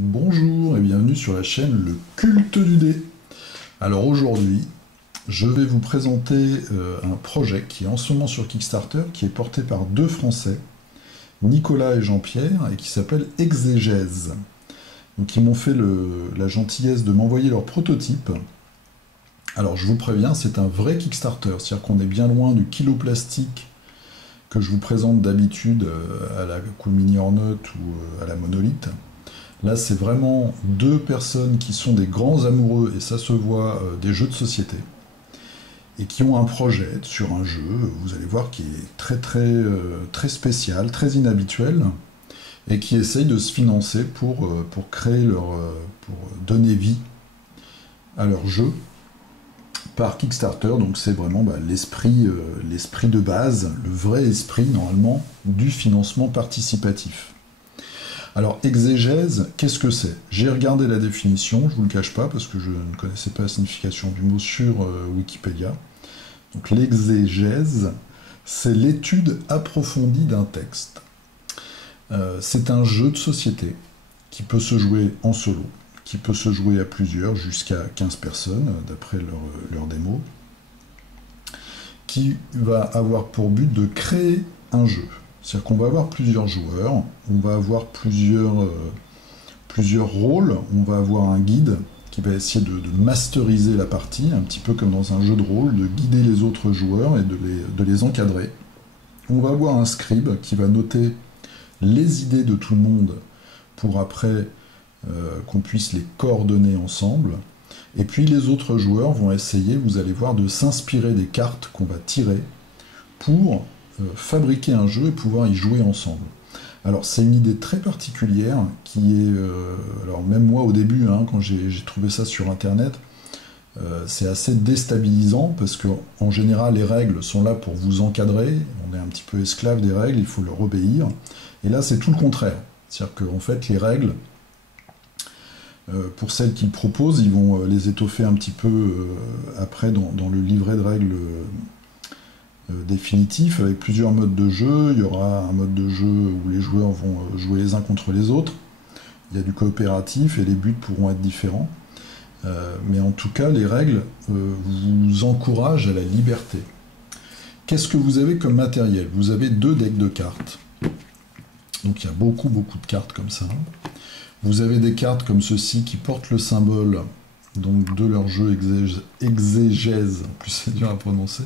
Bonjour et bienvenue sur la chaîne Le Culte du Dé. Alors aujourd'hui, je vais vous présenter un projet qui est en ce moment sur Kickstarter, qui est porté par deux Français, Nicolas et Jean-Pierre, et qui s'appelle Exégèse. Donc ils m'ont fait la gentillesse de m'envoyer leur prototype. Alors je vous préviens, c'est un vrai Kickstarter, c'est-à-dire qu'on est bien loin du kilo plastique que je vous présente d'habitude à la Cool Mini Ornette ou à la Monolith. Là, c'est vraiment deux personnes qui sont des grands amoureux, et ça se voit, des jeux de société, et qui ont un projet sur un jeu, vous allez voir, qui est très spécial, très inhabituel, et qui essayent de se financer pour créer pour donner vie à leur jeu par Kickstarter. Donc c'est vraiment l'esprit de base, le vrai esprit, normalement, du financement participatif. Alors, exégèse, qu'est-ce que c'est? J'ai regardé la définition, je ne vous le cache pas, parce que je ne connaissais pas la signification du mot sur Wikipédia. Donc, l'exégèse, c'est l'étude approfondie d'un texte. C'est un jeu de société qui peut se jouer en solo, qui peut se jouer à plusieurs, jusqu'à 15 personnes, d'après leur démo, qui va avoir pour but de créer un jeu. C'est-à-dire qu'on va avoir plusieurs joueurs, on va avoir plusieurs rôles, on va avoir un guide qui va essayer de masteriser la partie, un petit peu comme dans un jeu de rôle, de guider les autres joueurs et de les encadrer. On va avoir un scribe qui va noter les idées de tout le monde pour après qu'on puisse les coordonner ensemble. Et puis les autres joueurs vont essayer, vous allez voir, de s'inspirer des cartes qu'on va tirer pour fabriquer un jeu et pouvoir y jouer ensemble. Alors c'est une idée très particulière qui est... alors même moi au début, quand j'ai trouvé ça sur internet, c'est assez déstabilisant parce qu'en général les règles sont là pour vous encadrer, on est un petit peu esclave des règles, il faut leur obéir, et là c'est tout le contraire. C'est-à-dire qu'en fait les règles, pour celles qu'ils proposent, ils vont les étoffer un petit peu après dans le livret de règles définitif, avec plusieurs modes de jeu. Il y aura un mode de jeu où les joueurs vont jouer les uns contre les autres. Il y a du coopératif et les buts pourront être différents. Mais en tout cas, les règles vous encouragent à la liberté. Qu'est-ce que vous avez comme matériel? Vous avez 2 decks de cartes. Donc il y a beaucoup de cartes comme ça. Vous avez des cartes comme ceci qui portent le symbole donc, de leur jeu exégèse, en plus c'est dur à prononcer,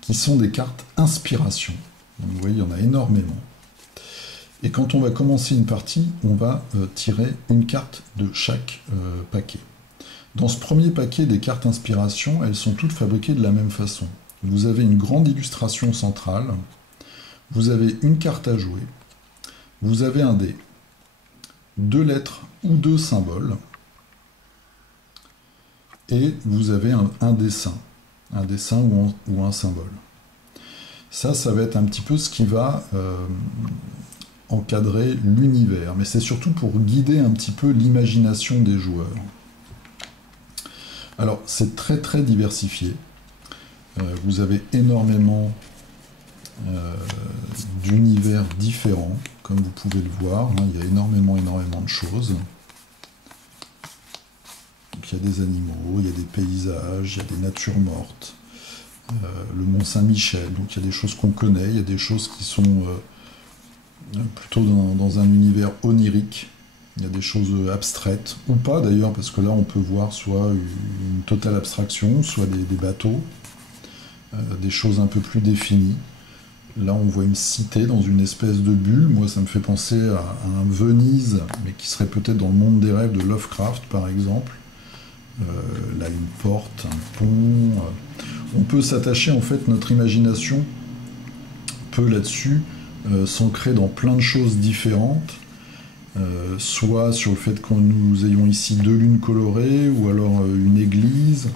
qui sont des cartes inspiration. Donc vous voyez, il y en a énormément. Et quand on va commencer une partie, on va tirer une carte de chaque paquet. Dans ce premier paquet des cartes inspiration, elles sont toutes fabriquées de la même façon. Vous avez une grande illustration centrale, vous avez une carte à jouer, vous avez un dé, 2 lettres ou 2 symboles, et vous avez un dessin ou un symbole. Ça va être un petit peu ce qui va encadrer l'univers, mais c'est surtout pour guider un petit peu l'imagination des joueurs. Alors, c'est très diversifié. Vous avez énormément d'univers différents, comme vous pouvez le voir. Il y a énormément de choses. Donc, il y a des animaux, il y a des paysages, il y a des natures mortes. Le Mont Saint-Michel, donc il y a des choses qu'on connaît, il y a des choses qui sont plutôt dans un univers onirique, il y a des choses abstraites, ou pas d'ailleurs, parce que là on peut voir soit une totale abstraction, soit des bateaux, des choses un peu plus définies. Là on voit une cité dans une espèce de bulle, moi ça me fait penser à un Venise, mais qui serait peut-être dans le monde des rêves de Lovecraft par exemple. Là une porte, un pont... On peut s'attacher, en fait, notre imagination peut là-dessus s'ancrer dans plein de choses différentes, soit sur le fait que nous ayons ici 2 lunes colorées, ou alors une église,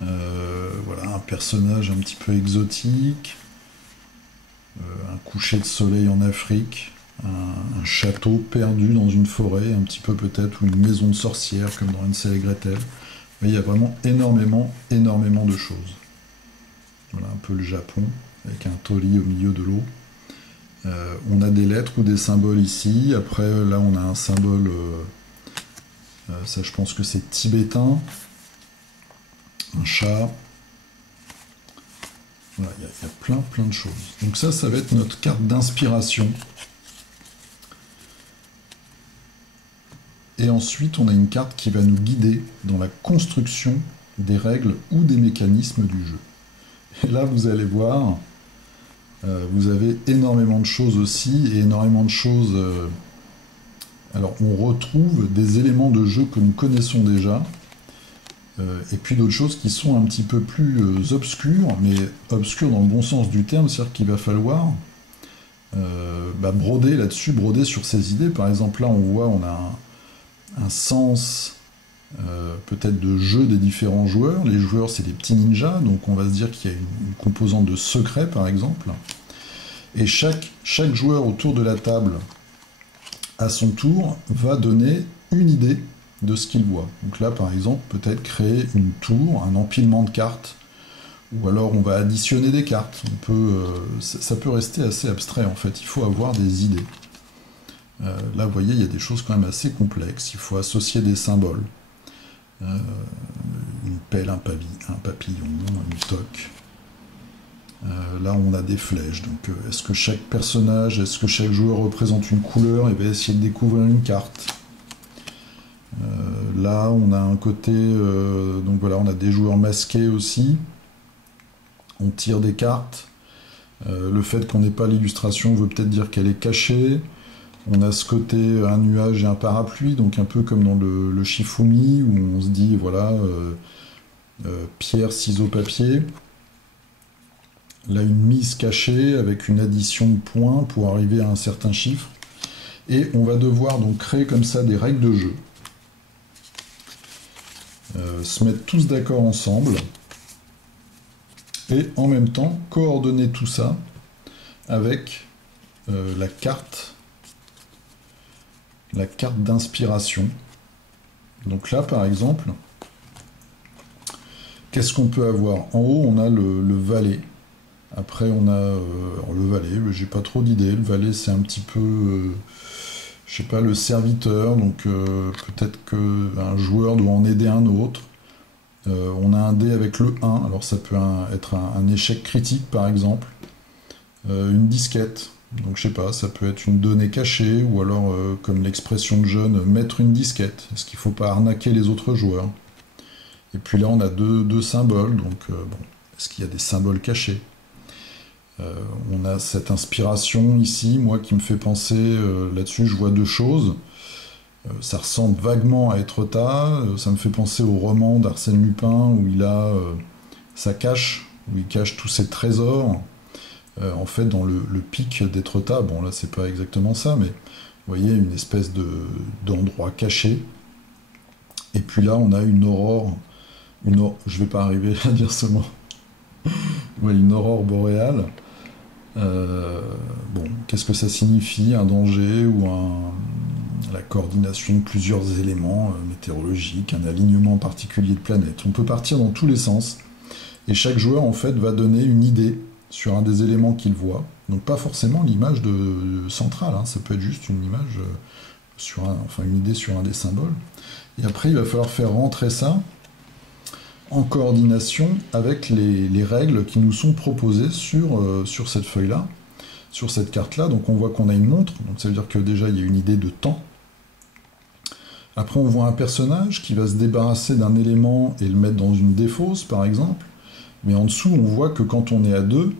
voilà, un personnage un petit peu exotique, un coucher de soleil en Afrique, un château perdu dans une forêt, un petit peu peut-être, ou une maison de sorcière, comme dans Hansel et Gretel. Mais il y a vraiment énormément de choses. Voilà un peu le Japon, avec un torii au milieu de l'eau. On a des lettres ou des symboles ici. Après, là, on a un symbole Ça, je pense que c'est tibétain. Un chat. Voilà, il y a plein de choses. Donc ça va être notre carte d'inspiration. Et ensuite, on a une carte qui va nous guider dans la construction des règles ou des mécanismes du jeu. Et là, vous allez voir, vous avez énormément de choses aussi, et énormément de choses... alors, on retrouve des éléments de jeu que nous connaissons déjà, et puis d'autres choses qui sont un petit peu plus obscures, mais obscures dans le bon sens du terme, c'est-à-dire qu'il va falloir broder là-dessus, broder sur ces idées. Par exemple, là, on voit, on a un sens peut-être de jeu des différents joueurs. Les joueurs, c'est des petits ninjas, donc on va se dire qu'il y a une composante de secret, par exemple. Et chaque joueur autour de la table, à son tour, va donner une idée de ce qu'il voit. Donc là, par exemple, peut-être créer une tour, un empilement de cartes, ou alors on va additionner des cartes. Ça peut rester assez abstrait, en fait. Il faut avoir des idées. Là, vous voyez, il y a des choses quand même assez complexes. Il faut associer des symboles. Une pelle, un papillon, une toque. Là, on a des flèches. Donc, est-ce que chaque personnage, est-ce que chaque joueur représente une couleur et va essayer de découvrir une carte. Là, on a un côté... donc voilà, on a des joueurs masqués aussi. On tire des cartes. Le fait qu'on n'ait pas l'illustration veut peut-être dire qu'elle est cachée. On a ce côté, un nuage et un parapluie, donc un peu comme dans le Shifumi, où on se dit, voilà, pierre, ciseaux, papier. Là, une mise cachée avec une addition de points pour arriver à un certain chiffre. Et on va devoir donc créer comme ça des règles de jeu. Se mettre tous d'accord ensemble. Et en même temps, coordonner tout ça avec la carte d'inspiration. Donc là, par exemple, qu'est-ce qu'on peut avoir? En haut, on a le valet. Après, on a le valet, j'ai pas trop d'idées. Le valet, c'est un petit peu, je sais pas, le serviteur. Donc peut-être qu'un joueur doit en aider un autre. On a un dé avec le 1. Alors ça peut être un échec critique, par exemple. Une disquette. Donc je sais pas, ça peut être une donnée cachée, ou alors, comme l'expression de jeune, mettre une disquette. Est-ce qu'il ne faut pas arnaquer les autres joueurs? Et puis là, on a deux symboles, donc bon, est-ce qu'il y a des symboles cachés? On a cette inspiration ici, moi, qui me fait penser, là-dessus, je vois deux choses. Ça ressemble vaguement à Étretat, ça me fait penser au roman d'Arsène Lupin, où il a sa cache, où il cache tous ses trésors. En fait, dans le pic d'Étretat, bon là c'est pas exactement ça, mais vous voyez une espèce d'endroit caché. Et puis là on a une aurore, je vais pas arriver à dire ce mot. Ouais, une aurore boréale. Bon, qu'est-ce que ça signifie? Un danger ou la coordination de plusieurs éléments météorologiques, un alignement particulier de planètes. On peut partir dans tous les sens. Et chaque joueur en fait va donner une idée sur un des éléments qu'il voit. Donc pas forcément l'image centrale, hein. Ça peut être juste une image une idée sur un des symboles. Et après il va falloir faire rentrer ça en coordination avec les règles qui nous sont proposées sur cette feuille-là, sur cette carte-là. Donc on voit qu'on a une montre, donc ça veut dire que déjà il y a une idée de temps. Après on voit un personnage qui va se débarrasser d'un élément et le mettre dans une défausse par exemple. Mais en dessous, on voit que quand on est à deux,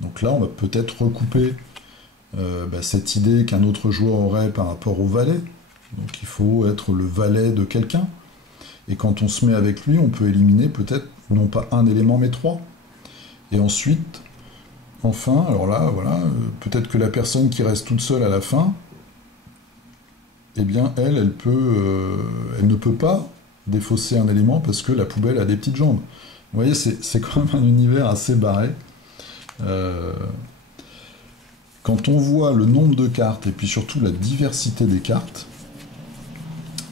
donc là, on va peut-être recouper cette idée qu'un autre joueur aurait par rapport au valet. Donc il faut être le valet de quelqu'un. Et quand on se met avec lui, on peut éliminer peut-être non pas un élément, mais trois. Et ensuite, enfin, alors là, voilà, peut-être que la personne qui reste toute seule à la fin, eh bien, elle ne peut pas défausser un élément parce que la poubelle a des petites jambes. Vous voyez, c'est quand même un univers assez barré. Quand on voit le nombre de cartes et puis surtout la diversité des cartes,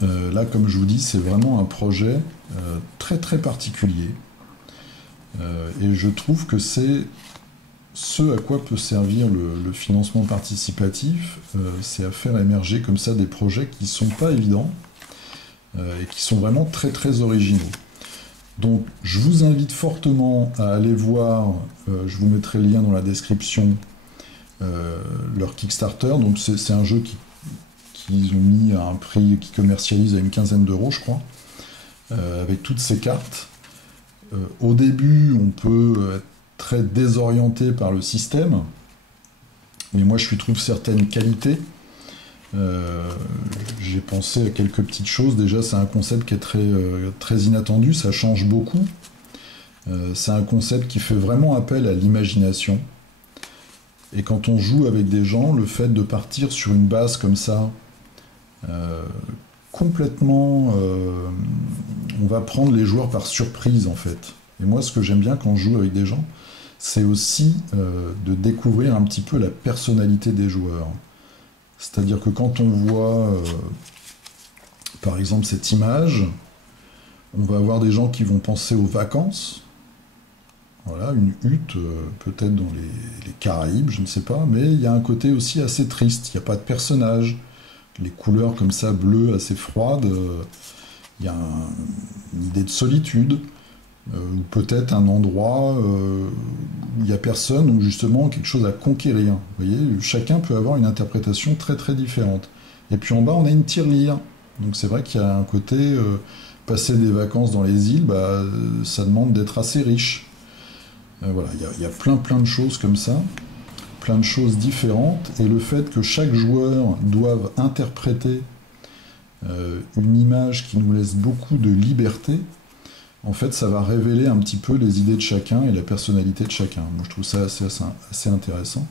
là, comme je vous dis, c'est vraiment un projet très très particulier. Et je trouve que c'est ce à quoi peut servir le financement participatif, c'est à faire émerger comme ça des projets qui ne sont pas évidents. et qui sont vraiment très très originaux. Donc je vous invite fortement à aller voir, je vous mettrai le lien dans la description, leur Kickstarter. Donc c'est un jeu qu'ils ont mis à un prix, qui commercialise à une quinzaine d'euros je crois, avec toutes ces cartes. Au début on peut être très désorienté par le système, mais moi je trouve certaines qualités. J'ai pensé à quelques petites choses. Déjà, c'est un concept qui est très inattendu, ça change beaucoup. C'est un concept qui fait vraiment appel à l'imagination. Et quand on joue avec des gens, le fait de partir sur une base comme ça, complètement, on va prendre les joueurs par surprise en fait. Et moi, ce que j'aime bien quand je joue avec des gens, c'est aussi de découvrir un petit peu la personnalité des joueurs. C'est-à-dire que quand on voit, par exemple, cette image, on va avoir des gens qui vont penser aux vacances. Voilà, une hutte, peut-être dans les Caraïbes, je ne sais pas, mais il y a un côté aussi assez triste. Il n'y a pas de personnage. Les couleurs comme ça, bleues, assez froides. Il y a une idée de solitude. Ou peut-être un endroit où il n'y a personne, ou justement quelque chose à conquérir. Vous voyez, chacun peut avoir une interprétation très très différente. Et puis en bas, on a une tirelire. Donc c'est vrai qu'il y a un côté, passer des vacances dans les îles, ça demande d'être assez riche. Voilà, il y a plein de choses comme ça, plein de choses différentes, et le fait que chaque joueur doive interpréter une image qui nous laisse beaucoup de liberté, en fait, ça va révéler un petit peu les idées de chacun et la personnalité de chacun. Moi, je trouve ça assez intéressant.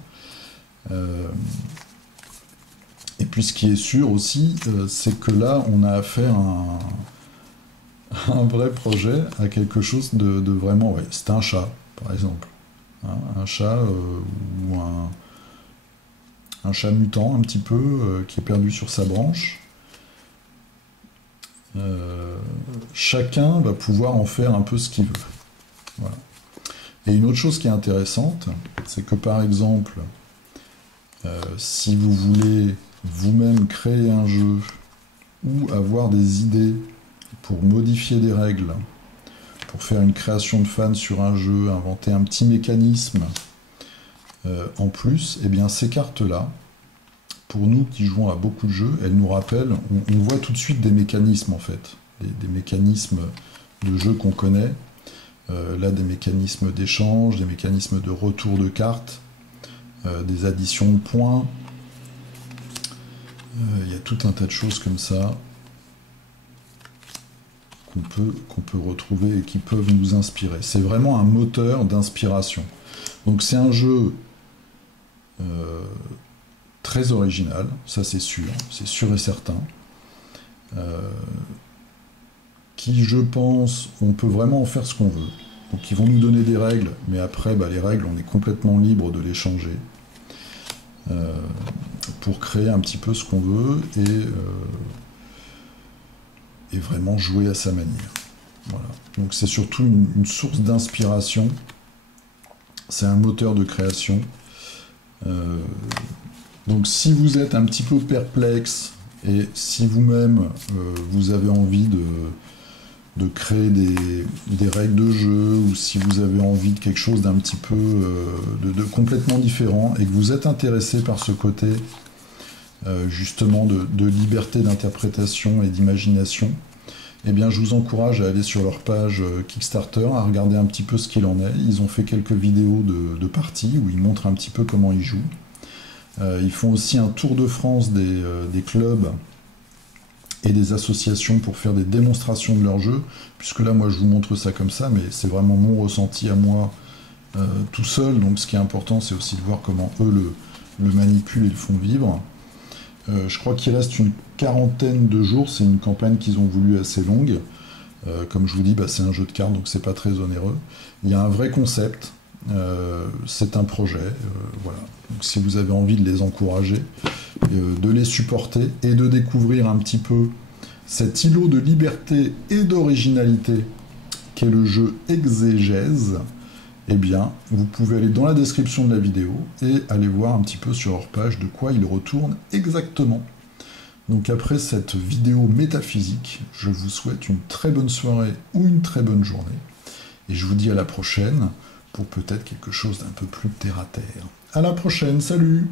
Et puis, ce qui est sûr aussi, c'est que là, on a affaire à un vrai projet, à quelque chose de vraiment... Ouais, c'est un chat, par exemple. Hein, un chat ou un chat mutant, un petit peu, qui est perdu sur sa branche. Chacun va pouvoir en faire un peu ce qu'il veut. Voilà. Et une autre chose qui est intéressante, c'est que par exemple, si vous voulez vous-même créer un jeu ou avoir des idées pour modifier des règles, pour faire une création de fans sur un jeu, inventer un petit mécanisme en plus, et bien ces cartes-là, pour nous qui jouons à beaucoup de jeux, elles nous rappellent, on voit tout de suite des mécanismes en fait, des mécanismes de jeu qu'on connaît, là des mécanismes d'échange, des mécanismes de retour de cartes, des additions de points, il y a tout un tas de choses comme ça qu'on peut retrouver et qui peuvent nous inspirer. C'est vraiment un moteur d'inspiration. Donc c'est un jeu très original, ça c'est sûr et certain, qui je pense, on peut vraiment en faire ce qu'on veut. Donc ils vont nous donner des règles, mais après les règles on est complètement libre de les changer pour créer un petit peu ce qu'on veut et vraiment jouer à sa manière. Voilà. Donc c'est surtout une source d'inspiration, c'est un moteur de création. Donc si vous êtes un petit peu perplexe et si vous-même vous avez envie de créer des règles de jeu, ou si vous avez envie de quelque chose d'un petit peu de complètement différent et que vous êtes intéressé par ce côté justement de liberté d'interprétation et d'imagination, eh bien je vous encourage à aller sur leur page Kickstarter, à regarder un petit peu ce qu'il en est. Ils ont fait quelques vidéos de parties où ils montrent un petit peu comment ils jouent. Ils font aussi un tour de France des clubs et des associations pour faire des démonstrations de leur jeu, puisque là moi je vous montre ça comme ça, mais c'est vraiment mon ressenti à moi tout seul, donc ce qui est important c'est aussi de voir comment eux le manipulent et le font vivre. Je crois qu'il reste une quarantaine de jours, c'est une campagne qu'ils ont voulu assez longue. Comme je vous dis, c'est un jeu de cartes, donc c'est pas très onéreux. Il y a un vrai concept, c'est un projet, voilà. Donc, si vous avez envie de les encourager, de les supporter et de découvrir un petit peu cet îlot de liberté et d'originalité qu'est le jeu Exégèse, eh bien, vous pouvez aller dans la description de la vidéo et aller voir un petit peu sur leur page de quoi ils retournent exactement. Donc après cette vidéo métaphysique, je vous souhaite une très bonne soirée ou une très bonne journée. Et je vous dis à la prochaine pour peut-être quelque chose d'un peu plus terre à terre. À la prochaine, salut!